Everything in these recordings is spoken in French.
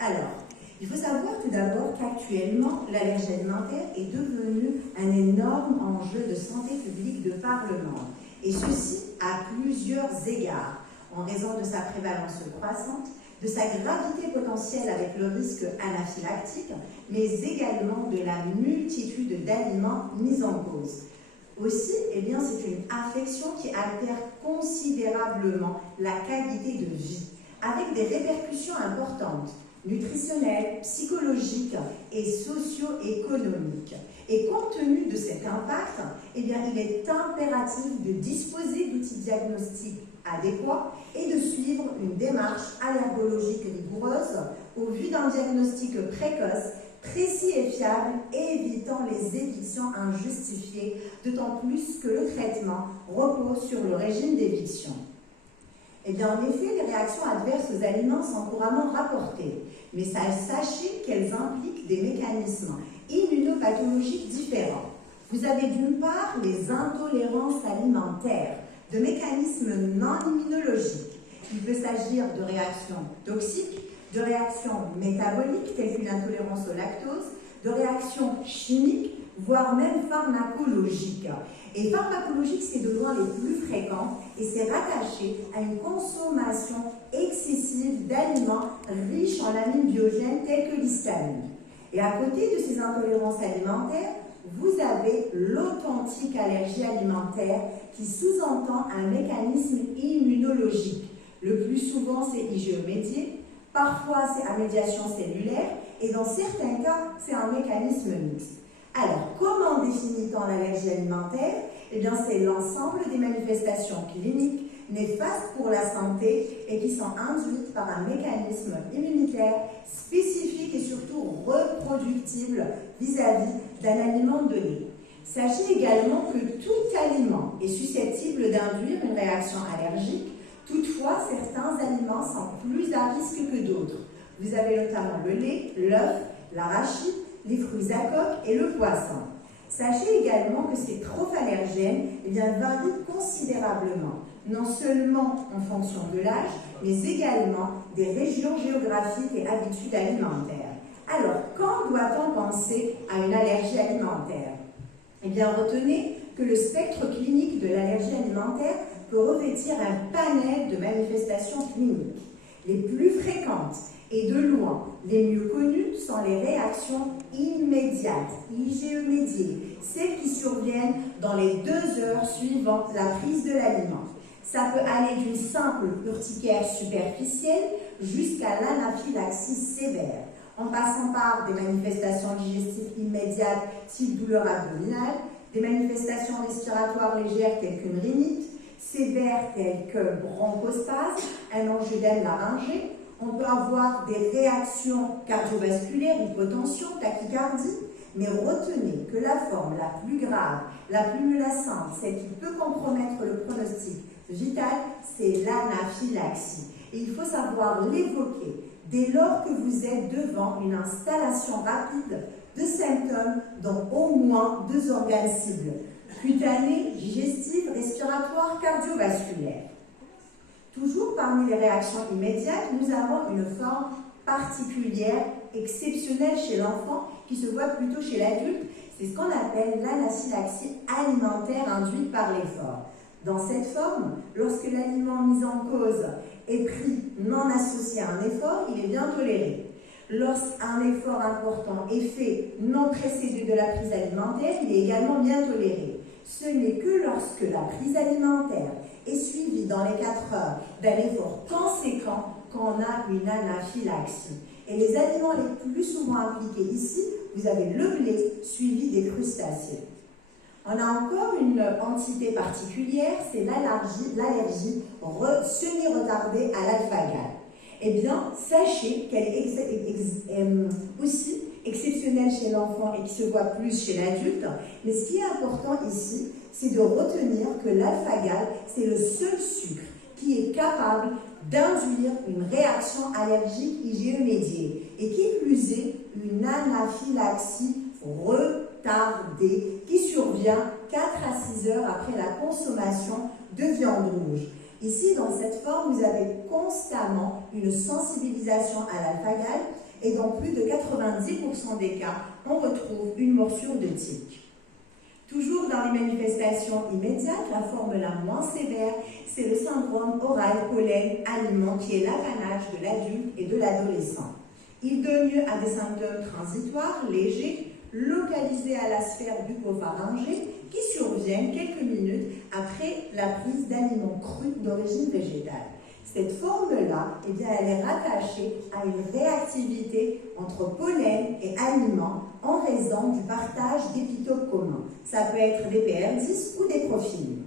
Alors, il faut savoir tout d'abord qu'actuellement, l'allergie alimentaire est devenue un énorme enjeu de santé publique de par le monde. Et ceci à plusieurs égards, en raison de sa prévalence croissante, de sa gravité potentielle avec le risque anaphylactique, mais également de la multitude d'aliments mis en cause. Aussi, c'est une affection qui altère considérablement la qualité de vie, avec des répercussions importantes, nutritionnelles, psychologiques et socio-économiques. Et compte tenu de cet impact, il est impératif de disposer d'outils diagnostiques adéquats et de suivre une démarche allergologique rigoureuse au vu d'un diagnostic précoce, précis et fiable, et évitant les évictions injustifiées, d'autant plus que le traitement repose sur le régime d'éviction. En effet, les réactions adverses aux aliments sont couramment rapportées, mais sachez qu'elles impliquent des mécanismes immunopathologiques différents. Vous avez d'une part les intolérances alimentaires, de mécanismes non immunologiques. Il peut s'agir de réactions toxiques, de réactions métaboliques telles qu'une intolérance au lactose, de réactions chimiques, voire même pharmacologiques. Et pharmacologiques, c'est de loin les plus fréquents et c'est rattaché à une consommation excessive d'aliments riches en amines biogènes tels que l'histamine. Et à côté de ces intolérances alimentaires, vous avez l'authentique allergie alimentaire qui sous-entend un mécanisme immunologique. Le plus souvent, c'est IgE-médié, parfois c'est à médiation cellulaire et dans certains cas, c'est un mécanisme mixte. Alors, comment définit-on l'allergie alimentaire? C'est l'ensemble des manifestations cliniques néfastes pour la santé et qui sont induites par un mécanisme immunitaire spécifique et surtout reproductible vis-à-vis d'un aliment donné. Sachez également que tout aliment est susceptible d'induire une réaction allergique. Toutefois, certains aliments sont plus à risque que d'autres. Vous avez notamment le lait, l'œuf, l'arachide, les fruits à coque et le poisson. Sachez également que ces trophallergènes varient considérablement, non seulement en fonction de l'âge, mais également des régions géographiques et habitudes alimentaires. Alors, quand doit-on penser à une allergie alimentaire? Retenez que le spectre clinique de l'allergie alimentaire peut revêtir un panel de manifestations cliniques. Les plus fréquentes et de loin les mieux connues sont les réactions immédiates, IgE-médiées, celles qui surviennent dans les 2 heures suivant la prise de l'aliment. Ça peut aller d'une simple urticaire superficielle jusqu'à l'anaphylaxie sévère, en passant par des manifestations digestives immédiates type douleur abdominale, des manifestations respiratoires légères telles qu'une rhinite, sévères telles que bronchospasme, un angioedème laryngé. On peut avoir des réactions cardiovasculaires, hypotension, tachycardie, mais retenez que la forme la plus grave, la plus menaçante, celle qui peut compromettre le pronostic vital, c'est l'anaphylaxie. Et il faut savoir l'évoquer dès lors que vous êtes devant une installation rapide de symptômes dans au moins 2 organes cibles, cutanés, digestifs, respiratoires, cardiovasculaires. Toujours parmi les réactions immédiates, nous avons une forme particulière, exceptionnelle chez l'enfant, qui se voit plutôt chez l'adulte. C'est ce qu'on appelle l'anaphylaxie alimentaire induite par l'effort. Dans cette forme, lorsque l'aliment mis en cause est pris non associé à un effort, il est bien toléré. Lorsqu'un effort important est fait non précédé de la prise alimentaire, il est également bien toléré. Ce n'est que lorsque la prise alimentaire est suivie dans les 4 heures d'un effort conséquent qu'on a une anaphylaxie. Et les aliments les plus souvent impliqués ici, vous avez le blé suivi des crustacés. On a encore une entité particulière, c'est l'allergie semi-retardée à l'alpha-gal. Sachez qu'elle est aussi exceptionnelle chez l'enfant et qui se voit plus chez l'adulte. Mais ce qui est important ici, c'est de retenir que l'alpha-gal, c'est le seul sucre qui est capable d'induire une réaction allergique IgE-médiée et qui plus est une anaphylaxie retardée qui survient 4 à 6 heures après la consommation de viande rouge. Ici, dans cette forme, vous avez constamment une sensibilisation à l'alpha-gal et dans plus de 90% des cas, on retrouve une morsure de tique. Toujours dans les manifestations immédiates, la forme la moins sévère, c'est le syndrome oral pollen-aliment qui est l'apanage de l'adulte et de l'adolescent. Il donne lieu à des symptômes transitoires, légers, localisés à la sphère bucco-pharyngée, qui surviennent quelques minutes après la prise d'aliments crus d'origine végétale. Cette forme-là, eh bien, elle est rattachée à une réactivité entre pollen et aliments en raison du partage d'épitopes communs. Ça peut être des PR10 ou des profils.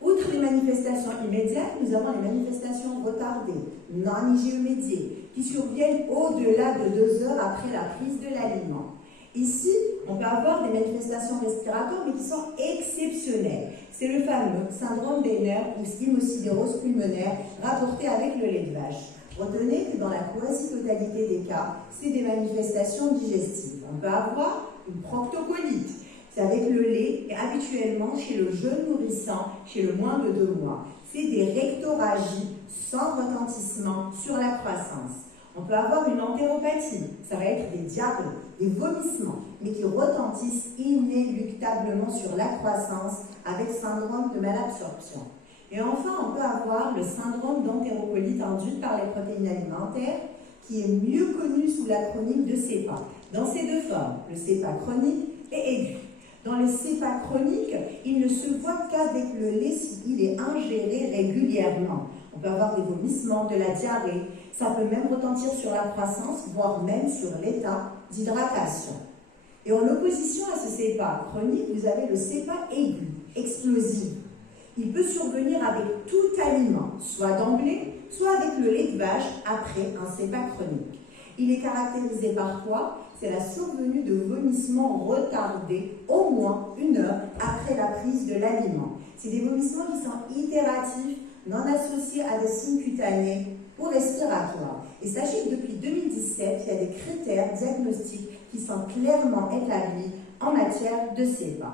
Outre les manifestations immédiates, nous avons les manifestations retardées, non IgE-médiées, qui surviennent au-delà de 2 heures après la prise de l'aliment. Ici, on peut avoir des manifestations respiratoires, mais qui sont exceptionnelles. C'est le fameux syndrome des nerfs ou hémocidérose pulmonaire rapporté avec le lait de vache. Retenez que dans la quasi-totalité des cas, c'est des manifestations digestives. On peut avoir une proctocolite. C'est avec le lait, et habituellement chez le jeune nourrissant, chez le moins de 2 mois. C'est des rectoragies sans retentissement sur la croissance. On peut avoir une entéropathie, ça va être des diarrhées, des vomissements, mais qui retentissent inéluctablement sur la croissance avec syndrome de malabsorption. Et enfin, on peut avoir le syndrome d'entérocolite induite par les protéines alimentaires, qui est mieux connu sous l'acronyme de CEPA. Dans ces 2 formes, le CEPA chronique et aigu. Dans le CEPA chronique, il ne se voit qu'avec le lait s'il est ingéré régulièrement. On peut avoir des vomissements, de la diarrhée. Ça peut même retentir sur la croissance, voire même sur l'état d'hydratation. Et en opposition à ce CEPA chronique, vous avez le CEPA aigu, explosif. Il peut survenir avec tout aliment, soit d'emblée, soit avec le lait de vache après un CEPA chronique. Il est caractérisé par quoi? C'est la survenue de vomissements retardés au moins 1 heure après la prise de l'aliment. C'est des vomissements qui sont itératifs, non associés à des signes cutanés ou respiratoires. Et sachez que depuis 2017, il y a des critères diagnostiques qui sont clairement établis en matière de CEPA.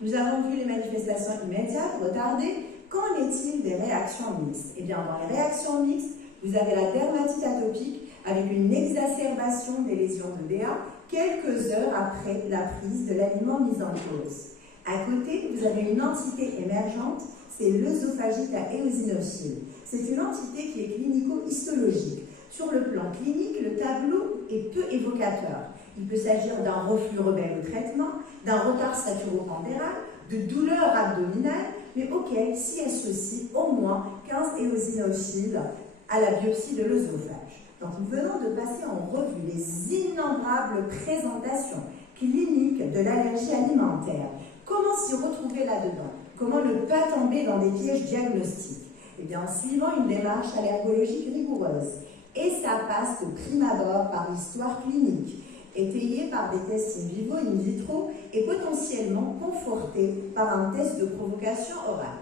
Nous avons vu les manifestations immédiates, retardées. Qu'en est-il des réactions mixtes? Eh bien, dans les réactions mixtes, vous avez la dermatite atopique avec une exacerbation des lésions de BA quelques heures après la prise de l'aliment mis en cause. À côté, vous avez une entité émergente, c'est l'œsophagite à éosinophile. C'est une entité qui est clinico-histologique. Sur le plan clinique, le tableau est peu évocateur. Il peut s'agir d'un reflux rebelle au traitement, d'un retard staturo-pondéral, de douleurs abdominales, mais auxquelles s'y associent au moins 15 éosinophiles à la biopsie de l'œsophage. Donc nous venons de passer en revue les innombrables présentations cliniques de l'allergie alimentaire. Comment s'y retrouver là-dedans? Comment ne pas tomber dans des pièges diagnostiques? Eh bien, en suivant une démarche allergologique rigoureuse. Et ça passe de prime abord par l'histoire clinique, étayée par des tests in vivo, in vitro, et potentiellement confortée par un test de provocation orale.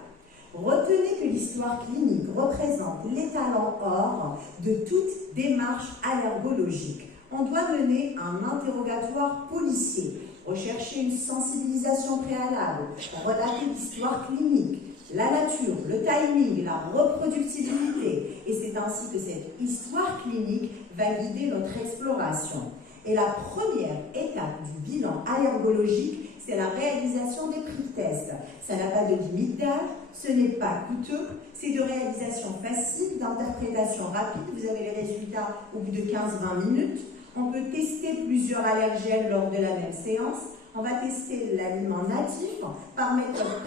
Retenez que l'histoire clinique représente l'étalon or de toute démarche allergologique. On doit mener un interrogatoire policier, rechercher une sensibilisation préalable, relater l'histoire clinique, la nature, le timing, la reproductibilité. Et c'est ainsi que cette histoire clinique va guider notre exploration. Et la première étape du bilan allergologique, c'est la réalisation des prix de test. Ça n'a pas de limite d'âge, ce n'est pas coûteux, c'est de réalisation facile, d'interprétation rapide. Vous avez les résultats au bout de 15-20 minutes. On peut tester plusieurs allergènes lors de la même séance. On va tester l'aliment natif par méthode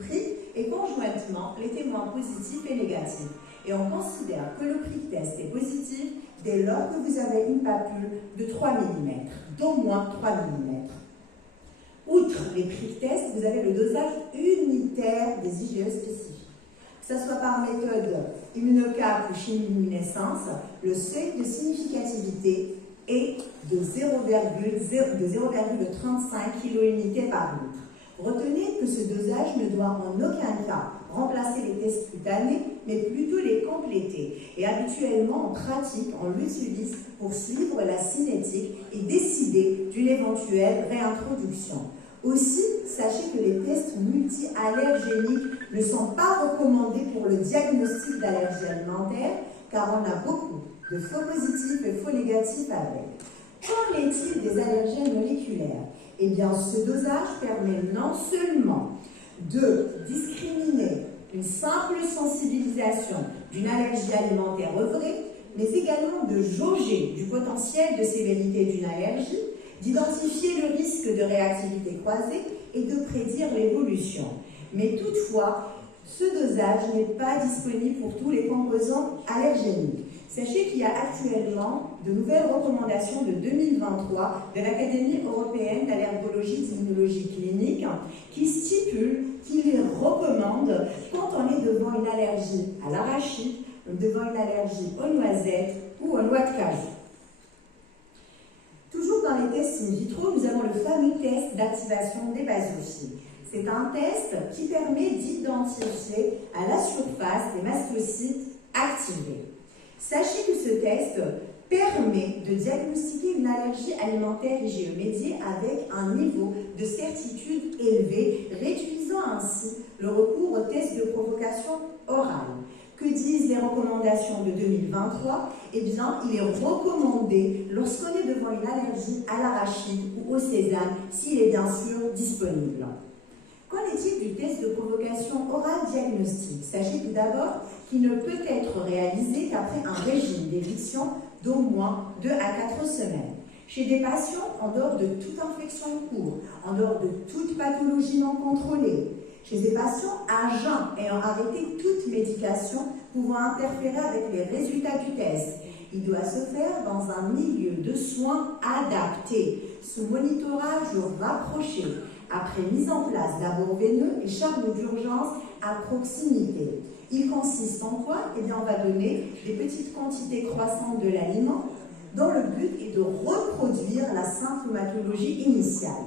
prix et conjointement les témoins positifs et négatifs. Et on considère que le prix de test est positif dès lors que vous avez une papule de 3 mm, d'au moins 3 mm. Outre les prix de test, vous avez le dosage unitaire des IgE spécifiques. Que ce soit par méthode immunocap ou chimiluminescence, le seuil de significativité est de 0,35 kilo-unités par litre. Retenez que ce dosage ne doit en aucun cas remplacer les tests cutanés, mais plutôt les compléter. Et habituellement, en pratique, on l'utilise pour suivre la cinétique et décider d'une éventuelle réintroduction. Aussi, sachez que les tests multi-allergéniques ne sont pas recommandés pour le diagnostic d'allergie alimentaire, car on a beaucoup de faux positifs et faux négatifs avec. Qu'en est-il des allergènes moléculaires? Eh bien, ce dosage permet non seulement de discriminer une simple sensibilisation d'une allergie alimentaire œuvrée, mais également de jauger du potentiel de sévérité d'une allergie, d'identifier le risque de réactivité croisée et de prédire l'évolution. Mais toutefois, ce dosage n'est pas disponible pour tous les composants allergéniques. Sachez qu'il y a actuellement de nouvelles recommandations de 2023 de l'Académie européenne d'allergologie et d'immunologie clinique qui stipulent, qui les recommandent quand on est devant une allergie à l'arachide, devant une allergie aux noisettes ou aux noix de cajou. Toujours dans les tests in vitro, nous avons le fameux test d'activation des basophiles. C'est un test qui permet d'identifier à la surface des mastocytes activés. Sachez que ce test permet de diagnostiquer une allergie alimentaire IgE médiée avec un niveau de certitude élevé, réduisant ainsi le recours au test de provocation orale. Que disent les recommandations de 2023? Eh bien, il est recommandé, lorsqu'on est devant une allergie à l'arachide ou au sésame, s'il est bien sûr disponible. Qu'en est-il du test de provocation orale diagnostique? Sachez tout d'abord qu'il ne peut être réalisé qu'après un régime d'éviction d'au moins 2 à 4 semaines. Chez des patients en dehors de toute infection en cours, en dehors de toute pathologie non contrôlée, chez des patients à jeun ayant arrêté toute médication pouvant interférer avec les résultats du test. Il doit se faire dans un milieu de soins adapté, sous monitorage rapproché, après mise en place d'abord veineux et charme d'urgence à proximité. Il consiste en quoi? Eh bien, on va donner des petites quantités croissantes de l'aliment dont le but est de reproduire la symptomatologie initiale.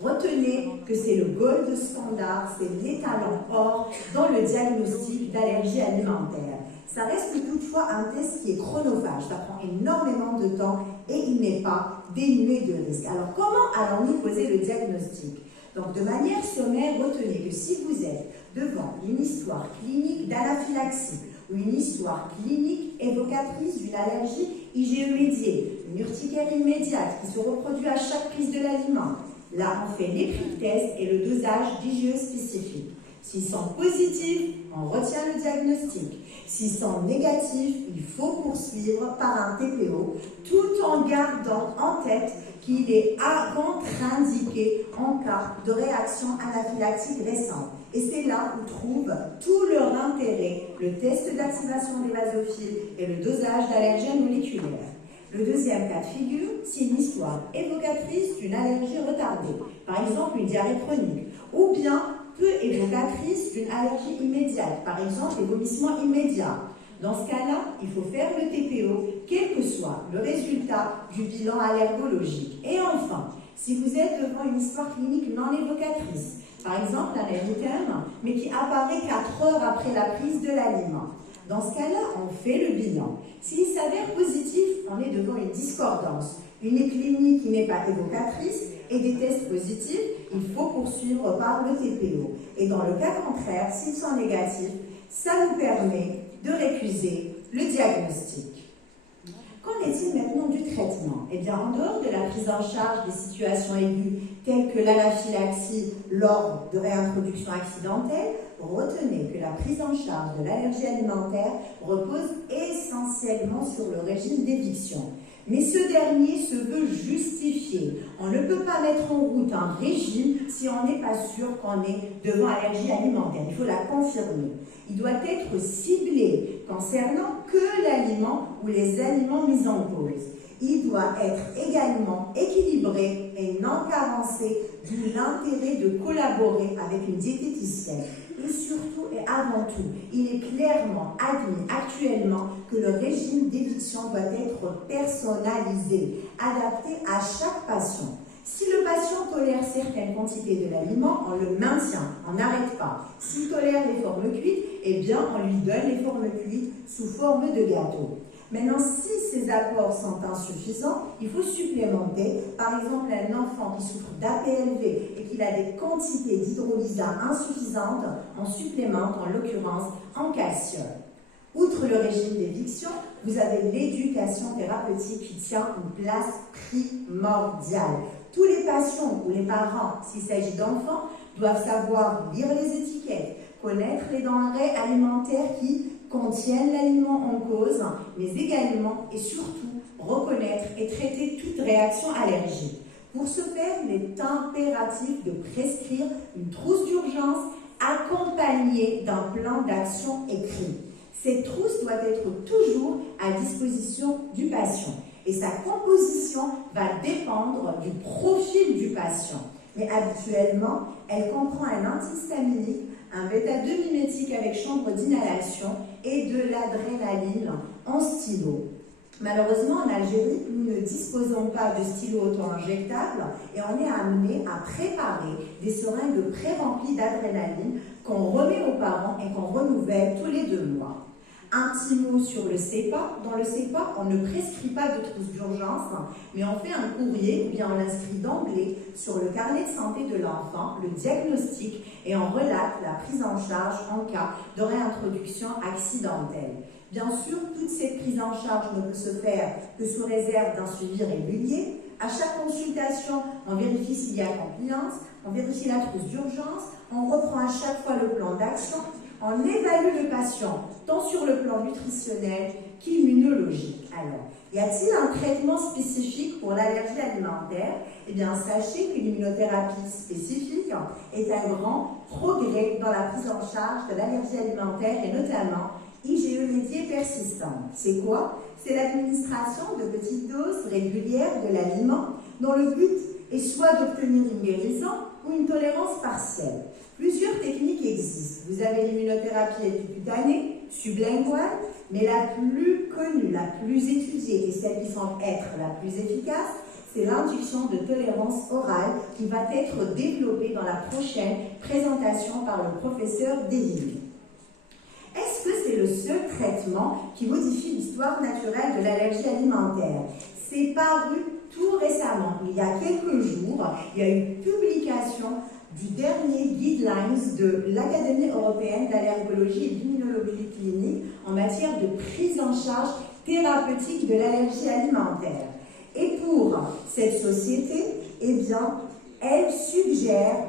Retenez que c'est le gold standard, c'est l'étalon or dans le diagnostic d'allergie alimentaire. Ça reste toutefois un test qui est chronophage, ça prend énormément de temps et il n'est pas dénué de risques. Alors comment allons-nous poser le diagnostic? Donc de manière sommaire, retenez que si vous êtes devant une histoire clinique d'anaphylaxie ou une histoire clinique évocatrice d'une allergie IgE médiée, une urticaire immédiate qui se reproduit à chaque prise de l'aliment, là on fait les prick tests et le dosage d'IgE spécifique. S'ils sont positifs, on retient le diagnostic. S'ils sont négatifs, il faut poursuivre par un TPO, tout en gardant en tête qu'il est contre-indiqué en cas de réaction anaphylactique récente. Et c'est là où trouve tout leur intérêt le test d'activation des basophiles et le dosage d'allergènes moléculaires. Le deuxième cas de figure, c'est une histoire évocatrice d'une allergie retardée, par exemple une diarrhée chronique, ou bien peu évocatrice d'une allergie immédiate, par exemple les vomissements immédiats. Dans ce cas-là, il faut faire le TPO, quel que soit le résultat du bilan allergologique. Et enfin, si vous êtes devant une histoire clinique non évocatrice, par exemple un érythème, mais qui apparaît 4 heures après la prise de l'aliment, dans ce cas-là, on fait le bilan. S'il s'avère positif, on est devant une discordance, une clinique qui n'est pas évocatrice et des tests positifs, il faut poursuivre par le TPO. Et dans le cas contraire, s'ils sont négatifs, ça nous permet de récuser le diagnostic. Qu'en est-il maintenant du traitement? Eh bien, en dehors de la prise en charge des situations aiguës telles que l'anaphylaxie lors de réintroduction accidentelle, retenez que la prise en charge de l'allergie alimentaire repose essentiellement sur le régime d'éviction. Mais ce dernier se veut justifié. On ne peut pas mettre en route un régime si on n'est pas sûr qu'on est devant allergie alimentaire. Il faut la confirmer. Il doit être ciblé concernant que l'aliment ou les aliments mis en cause. Il doit être également équilibré et non carencé de l'intérêt de collaborer avec une diététicienne. Et surtout et avant tout, il est clairement admis actuellement que le régime d'éviction doit être personnalisé, adapté à chaque patient. Si le patient tolère certaines quantités de l'aliment, on le maintient, on n'arrête pas. S'il tolère les formes cuites, eh bien on lui donne les formes cuites sous forme de gâteau. Maintenant, si ces apports sont insuffisants, il faut supplémenter. Par exemple, un enfant qui souffre d'APLV et qui a des quantités d'hydrolysa insuffisantes, on supplémente en l'occurrence en calcium. Outre le régime d'éviction, vous avez l'éducation thérapeutique qui tient une place primordiale. Tous les patients ou les parents, s'il s'agit d'enfants, doivent savoir lire les étiquettes, connaître les denrées alimentaires qui contiennent l'aliment en cause, mais également et surtout reconnaître et traiter toute réaction allergique. Pour ce faire, il est impératif de prescrire une trousse d'urgence accompagnée d'un plan d'action écrit. Cette trousse doit être toujours à disposition du patient et sa composition va dépendre du profil du patient. Mais habituellement, elle comprend un antihistaminique, un bêta-2 mimétique avec chambre d'inhalation et de l'adrénaline en stylo. Malheureusement, en Algérie, nous ne disposons pas de stylos auto-injectables et on est amené à préparer des seringues pré-remplies d'adrénaline qu'on remet aux parents et qu'on renouvelle tous les 2 mois. Un petit mot sur le CEPA. Dans le CEPA, on ne prescrit pas de trousse d'urgence, mais on fait un courrier ou bien on l'inscrit d'emblée sur le carnet de santé de l'enfant, le diagnostic, et on relate la prise en charge en cas de réintroduction accidentelle. Bien sûr, toute cette prise en charge ne peut se faire que sous réserve d'un suivi régulier. À chaque consultation, on vérifie s'il y a compliance, on vérifie la trousse d'urgence, on reprend à chaque fois le plan d'action, on évalue le patient, tant sur le plan nutritionnel qu'immunologique. Alors, y a-t-il un traitement spécifique pour l'allergie alimentaire? Eh bien, sachez que l'immunothérapie spécifique est un grand progrès dans la prise en charge de l'allergie alimentaire et notamment IgE médiée persistante. C'est quoi? C'est l'administration de petites doses régulières de l'aliment dont le but est soit d'obtenir une guérison ou une tolérance partielle. Plusieurs techniques existent. Vous avez l'immunothérapie épikutanée, sublinguale, mais la plus connue, la plus étudiée et celle qui semble être la plus efficace, c'est l'induction de tolérance orale qui va être développée dans la prochaine présentation par le professeur Deville. Est-ce que c'est le seul traitement qui modifie l'histoire naturelle de l'allergie alimentaire? C'est paru tout récemment, il y a quelques jours, il y a une publication du dernier guidelines de l'Académie européenne d'allergologie et d'immunologie clinique en matière de prise en charge thérapeutique de l'allergie alimentaire. Et pour cette société, eh bien, elle suggère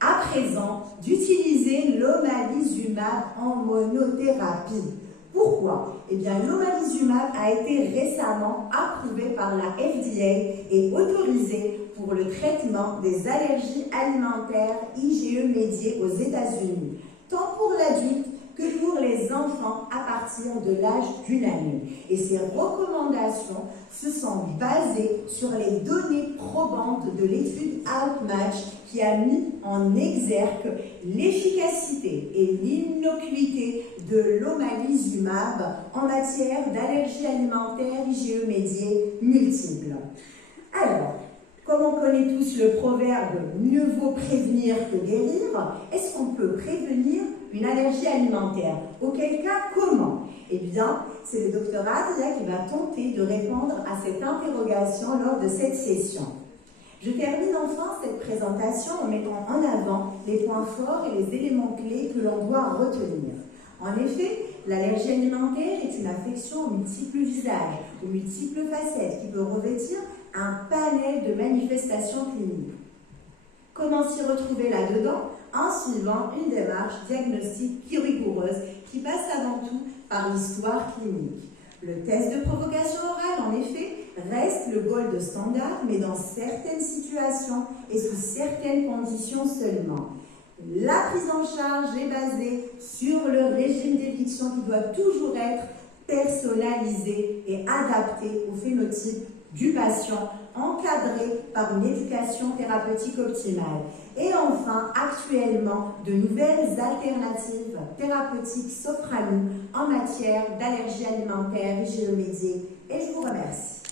à présent d'utiliser l'omalizumab en monothérapie. Pourquoi? Eh bien, l'omalizumab a été récemment approuvé par la FDA et autorisé pour le traitement des allergies alimentaires IgE médiées aux États-Unis, tant pour l'adulte que pour les enfants à partir de l'âge d'1 année. Et ces recommandations se sont basées sur les données probantes de l'étude Outmatch qui a mis en exergue l'efficacité et l'innocuité de l'omalizumab en matière d'allergies alimentaires IgE médiées multiples. Alors, comme on connaît tous le proverbe « mieux vaut prévenir que guérir », est-ce qu'on peut prévenir une allergie alimentaire? Auquel cas, comment? Eh bien, c'est le docteur Adria qui va tenter de répondre à cette interrogation lors de cette session. Je termine enfin cette présentation en mettant en avant les points forts et les éléments clés que l'on doit retenir. En effet, l'allergie alimentaire est une affection aux multiples visages, aux multiples facettes qui peut revêtir un panel de manifestations cliniques. Comment s'y retrouver là-dedans? En suivant une démarche diagnostique rigoureuse qui passe avant tout par l'histoire clinique. Le test de provocation orale, en effet, reste le gold standard, mais dans certaines situations et sous certaines conditions seulement. La prise en charge est basée sur le régime d'éviction qui doit toujours être personnalisé et adapté au phénotype du patient, encadré par une éducation thérapeutique optimale. Et enfin, actuellement, de nouvelles alternatives thérapeutiques s'offrent à nous en matière d'allergie alimentaire IgE médiée. Et je vous remercie.